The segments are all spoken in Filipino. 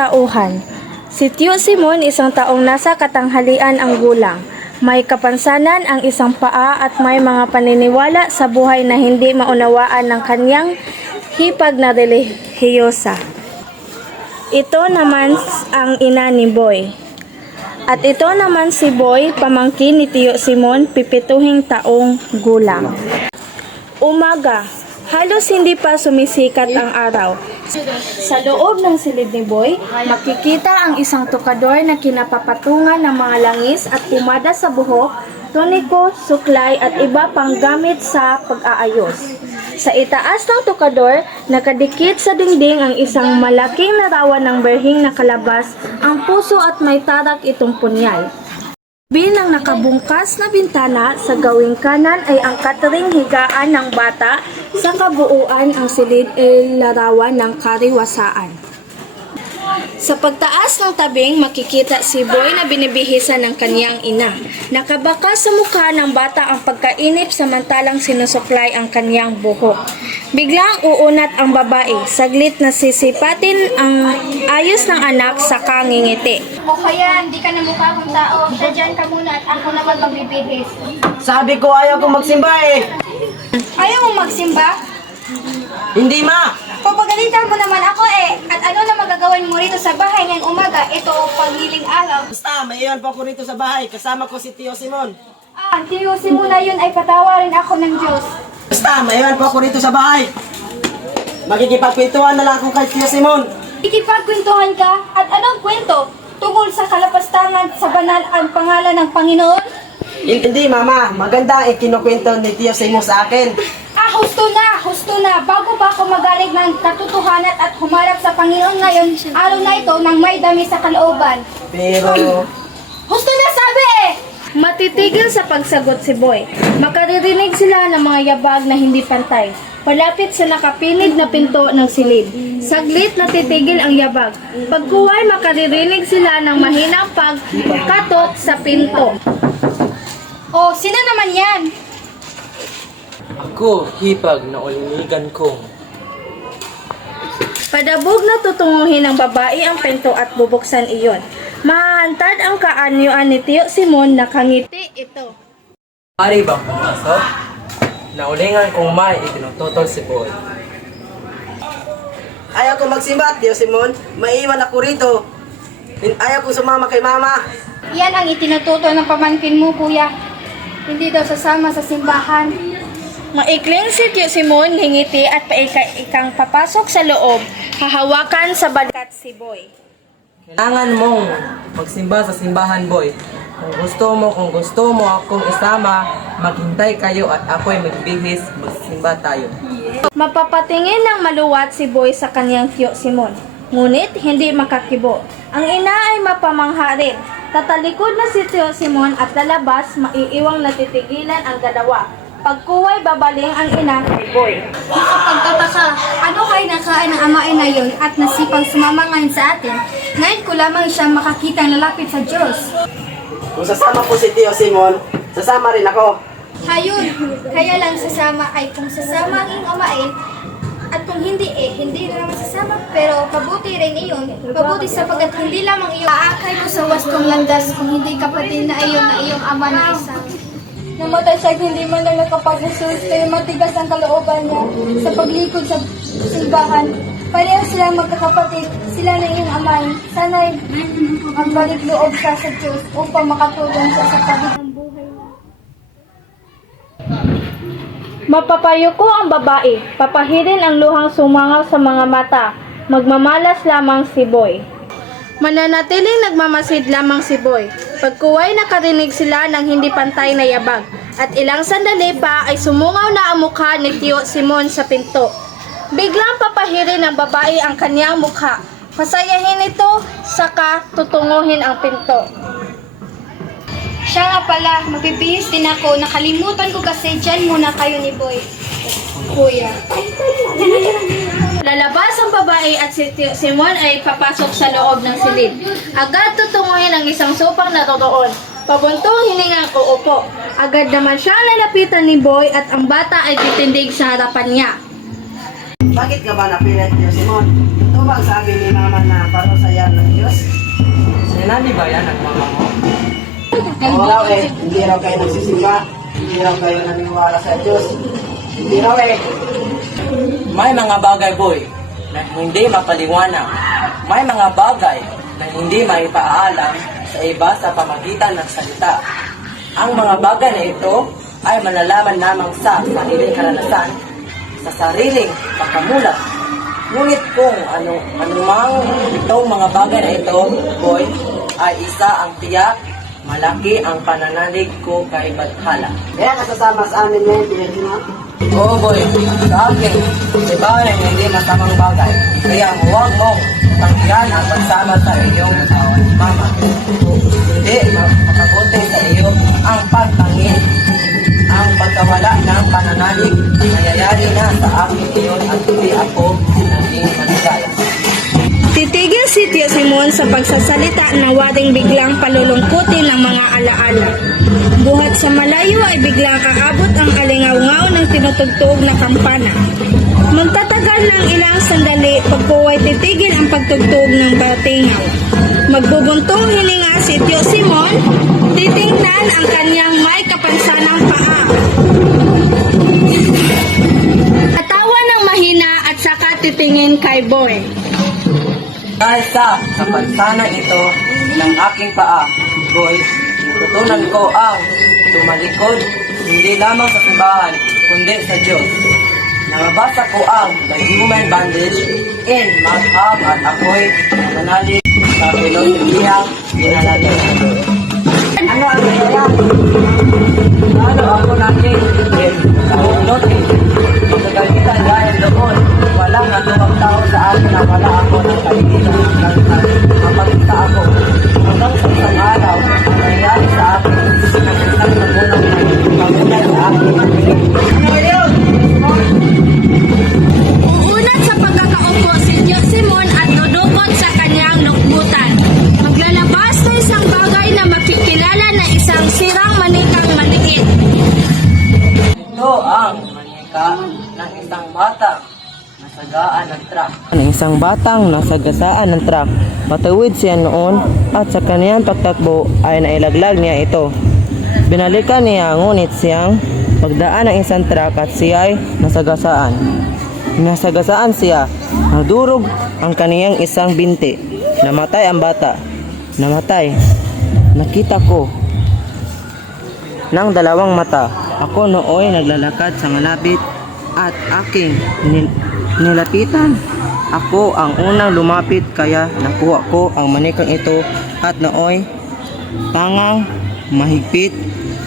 tauhan. Si Tio Simon, isang taong nasa katanghalian ang gulang. May kapansanan ang isang paa at may mga paniniwala sa buhay na hindi maunawaan ng kanyang hipag na relihiyosa. Ito naman ang ina ni Boy. At ito naman si Boy, pamangkin ni Tio Simon, 70 taong gulang. Umaga, halos hindi pa sumisikat ang araw. Sa loob ng silid ni Boy, makikita ang isang tukador na kinapapatungan ng mga langis at pumada sa buhok, tuniko, suklay at iba pang gamit sa pag-aayos. Sa itaas ng tukador, nakadikit sa dingding ang isang malaking larawan ng berhing nakalabas ang puso at may tarak itong punyal. Bilang nakabungkas na bintana, sa gawing kanan ay ang katering higaan ng bata, sa kabuuan ang silid ay larawan ng kariwasaan. Sa pagtaas ng tabing, makikita si Boy na binibihisan ng kaniyang ina. Nakabaka sa mukha ng bata ang pagkainip samantalang sinusuklay ang kaniyang buhok. Biglang uunat ang babae, saglit na sisipatin ang ayos ng anak sa kangingiti. O kaya, hindi ka na mukha akong tao. Siya dyan ka muna at ako naman magbibihis. Sabi ko ayaw kong magsimba eh. Ayaw mong magsimba? Hindi ma! Papagalitan mo naman ako eh. At ano na magagawin mo rito sa bahay ngayong umaga? Ito, paghiling araw. Basta, may iwan po ako rito sa bahay. Kasama ko si Tio Simon. Tiyusin mo na yun ay patawarin ako ng Diyos. Basta, may iwan po ako rito sa bahay. Magkikipagkwentuhan na lang ako kay Tio Simon. Ikipagkwentuhan ka? At anong kwento? Tungkol sa kalapastangan sa banal ang pangalan ng Panginoon? Hindi mama, maganda ang kinukwento ni Tio Simon sa akin. Husto na. Bago pa ako magaling ng katotohanan at humarap sa Panginoon ngayon, araw na ito nang may dami sa kalooban. Pero... Husto na sabi eh! Matitigil sa pagsagot si Boy. Makaririnig sila ng mga yabag na hindi pantay. Palapit sa nakapinid na pinto ng silid. Saglit natitigil ang yabag. Pagkuway, makaririnig sila ng mahinang pagkatot sa pinto. Oh, sino naman yan? Ako, hipag na ulinigan kong. Padabog na tutunguhin ng babae ang pinto at bubuksan iyon. Mahahantad ang kaanyuan ni Tio Simon na kangiti ito. Pari bang pumasok? Naulingan kong may itinututol si Boy. Ayaw kong magsimba, Tio Simon. Maiiwan ako rito. Ayaw kong sumama kay mama. Yan ang itinuturo ng pamangkin mo, kuya. Hindi daw sasama sa simbahan. Maikling si Tio Simon, hingiti at paika-ikang papasok sa loob, hahawakan sa bagat si Boy. Kailangan mong magsimba sa simbahan, Boy. Kung gusto mo akong isama, maghintay kayo at ako'y magbihis, magsimba tayo. Mapapatingin ng maluwat si Boy sa kanyang Tio Simon, ngunit hindi makakibo. Ang ina ay mapamangha rin. Tatalikod na si Tio Simon at lalabas, maiiwang natitigilan ang dalawa. Pagkuway, babaling ang ina kay Boy. Pagtataka, ano kayo nakain ng amain na yun at nasipang sumama ngayon sa atin? Ngayon ko lamang siya makakita lalapit sa Diyos. Kung sasama po si Tio Simon, sasama rin ako. Hayun, kaya lang sasama ay kung sasama ang iyong amain, at kung hindi hindi na naman sasama. Pero pabuti rin iyon, pabuti sapagat hindi lamang iyong aakay mo sa wastong landas kung hindi kapatid na iyon na iyong ama na isa. Namatay siya hindi man lang nakapag-usus, pero matigas ang kalooban niya sa paglikod sa simbahan. Pareho sila magkakapatid, sila na iyong amay. Sana'y ang balik loob siya sa Diyos upang makatulong siya sa pagiging buhay niya. Mapapayuko ang babae, papahirin ang luhang sumangaw sa mga mata, magmamalas lamang si Boy. Mananatiling nagmamasid lamang si Boy. Pagkuway nakarinig sila ng hindi pantay na yabag, at ilang sandali pa ay sumungaw na ang mukha ni Tio Simon sa pinto. Biglang papahirin ng babae ang kanyang mukha. Pasayahin ito, saka tutunguhin ang pinto. Siya nga pala, magbibihis din ako. Nakalimutan ko kasi dyan muna kayo ni Boy. Kuya. Lalabas ang babae at si Tio Simon ay papasok sa loob ng silid. Agad tutunguhin ang isang sopang naroroon. Pabuntong hiningang uupo. Agad naman siyang lalapitan ni Boy at ang bata ay titindig sa harapan niya. Bakit ka ba napilit, Tio Simon? Ito ba ang sabi ni Mama na parusa yan ng Diyos? Sinabi ba yan ang mama mo? Oo raw eh, hindi raw kayo nagsisimba, hindi raw kayo naniniwala sa Diyos. Hindi raw eh. May mga bagay, boy, na hindi mapaliwanag. May mga bagay na hindi maipaalam sa iba sa pamagitan ng salita. Ang mga bagay na ito ay malalaman lamang sa sariling karanasan, sa sariling pagkamulat. Ngunit kung anumang itong mga bagay na ito, boy, ay isa ang tiyak, malaki ang pananalig ko kay Badhala. Kaya kasasama sa amin ngayon, Tio Simon. Oo, boy. Sa akin, diba na hindi masamang bagay. Kaya huwag mong tanggihan ang pagsama sa iyong asawa ni Mama. Hindi makabuti sa iyo ang pagtangin. Ang pagkawala ng pananalig, nangyayari na sa akin iyon at hindi ako naging maligaya. Titigil si Tio Simon sa pagsasalita na waring biglang palulungkutin ng mga alaala. Buhat sa malayo ay biglang aabot ang alingaw-ngaw ng tinutugtog na kampana. Magtatagal ng ilang sandali pagkuway titigil ang pagtugtog ng batingaw. Magbubuntong hininga si Tio Simon, titingnan ang kanyang may kapansanang paa. Katawa ng mahina at saka titingin kay Boy. Dahil sa kapansanan ito ng aking paa, boy, natutunan ko ang tumalikod hindi lamang sa simbahan, kundi sa Diyos. Nababasa ko ang The Human Bandage in Magham at ako'y nananalig sa filosofiyang ginalatin. Ano ang nangyayari? Lalo ako naging nahulotin. Magagalitan dahil doon, walang natuwang tao sa akin na wala ako ng kaligitan mapagkita ako. Hanggang sa isang araw, ang nangyayari sa akin, ng isang nagulang na pagunay sa akin. Ano yun? Uunat sa pagkakaupo si Tio Simon at dudukot sa kanyang nukbutan. Maglalabas ng isang bagay na makikilala na isang sirang manikang maliit. Ito ang manika ng isang batang nasagaan ng truck. Ng isang batang nasagasaan ng truck. Patawid siya noon at sa kaniyang pagtakbo ay nailaglag niya ito. Binalikan niya ngunit siyang pagdaan ng isang truck at siya ay nasagasaan. Nasagasaan siya. Nadurog ang kaniyang isang binti. Namatay ang bata. Namatay. Nakita ko ng dalawang mata. Ako nooy naglalakad sa malapit at aking nilapitan. Ako ang unang lumapit kaya nakuha ko ang manikang ito at nooy tangang mahigpit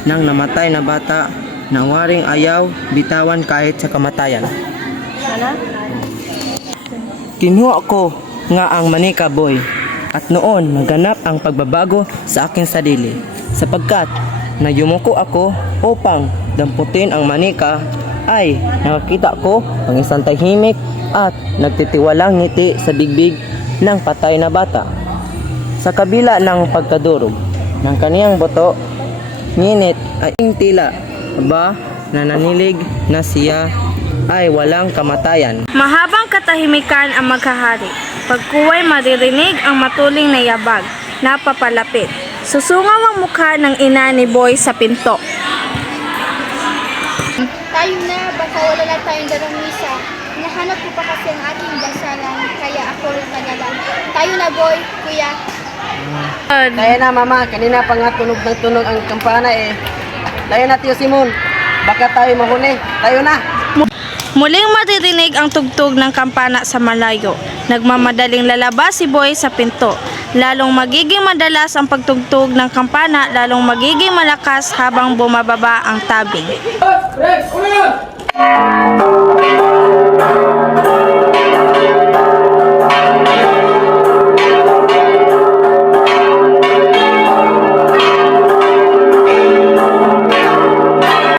ng namatay na bata na waring ayaw bitawan kahit sa kamatayan. Kinuha ko nga ang manika, boy, at noon naganap ang pagbabago sa aking sarili sapagkat nayumuko ako upang damputin ang manika ay nakakita ko ang isang tahimik at nagtitiwalang ngiti sa bigbig ng patay na bata. Sa kabila ng pagkadurog ng kaniyang buto, ngunit ay tila ba nananilig na siya ay walang kamatayan. Mahabang katahimikan ang maghahari. Pagkuway maririnig ang matuling na yabag na papalapit. Susungaw ang mukha ng ina ni Boy sa pinto. Tayo na, baka wala na tayong darong misa. Hinahanap ko pa kasi ang ating dasalan, kaya ako nagtagal. Tayo na, Boy, kuya. Kaya na, Mama. Kanina pa nga tunog ng tunog ang kampana eh. Tayo na, Tio Simon. Baka tayo mahuli. Tayo na. Muling maririnig ang tugtog ng kampana sa malayo. Nagmamadaling lalabas si Boy sa pinto. Lalong magiging madalas ang pagtugtog ng kampana, lalong magiging malakas habang bumababa ang tabing.